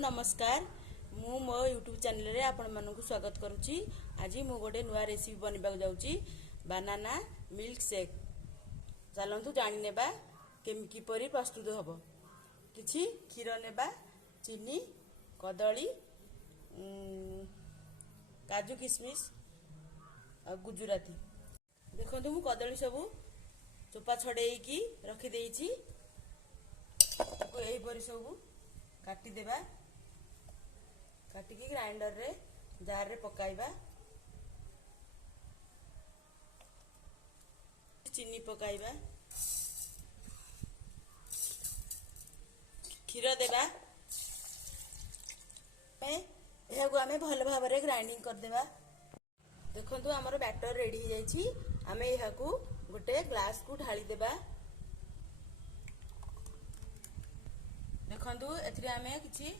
नमस्कार मु मो यूट्यूब चैनल रे आपण मानकु स्वागत करूची। आज मु गोटे नुआ रेसिपी बनवा जाऊँगी बनाना मिल्क शेक। चलतु जानी नेबा किपरि प्रस्तुत हम। किछि क्षीर नेबा, चीनी, कदली, काजू किशमिश और गुजराती। देखो मु कदली सबू चोपा छड़ेकी रखी देइछि। एहीपरि सबू काटी देबा, काटिकी ग्राइंडर रे जार रे पकाइबा। चीनी पकाइबा, क्षीर देबा। एहागु आमे भल भाबरे ग्राइंडिंग कर देबा। देखंतु हमर बैटर रेडी हो जाइछि। आमे एहागु गोटे ग्लास को ढाली देबा। देखंतु एथिरे आमे किछि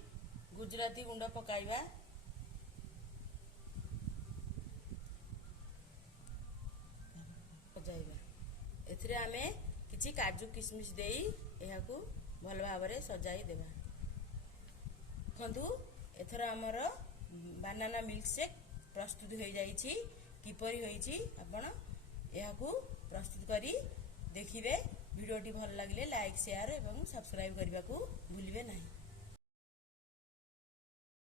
गुजराती गुंड पकाइबा। एथिरे आमे किछि काजू किशमिश देई एहाकु भल भाबरे सजाई देबा। देखंतु एथरा हमर बनाना मिल्क शेक प्रस्तुत हो जाइछि। किपरि होइछि आपण एहाकु प्रस्तुत करी देखिबे। वीडियोटी भल लागिले लाइक शेयर एवं सब्सक्राइब करबा को भूलिबे नहीं।